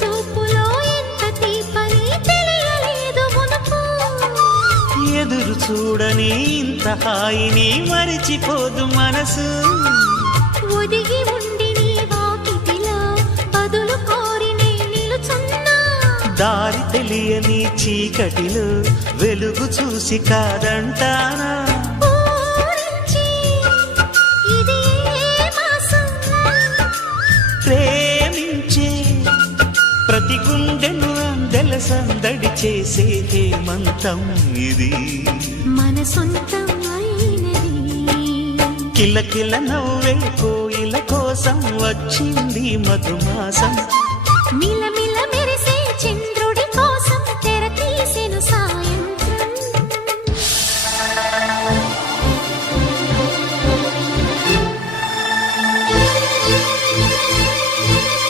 చూపులో ఎంత తీపని తెలియలేదు మునుపు. ఎదురు చూడని ఇంత హాయిని మరిచిపోదు మనసు. ఒదిగి ఉండి నీ వాకిటిలో బదులు కోరి నే నిలుచున్నా. దారి తెలియని చీకటిలో వెలుగు చూసి కాదంటానా. ఊరించి ఇది ఏ మాసం? ప్రేమించే ప్రతి గుండెను అందెల సందడి చేసే హేమంతం ఇది. మన సొంతం అయినది. కిలకిల నవ్వే కోయిల కోసం వచ్చింది మధుమాసం. మిలమిల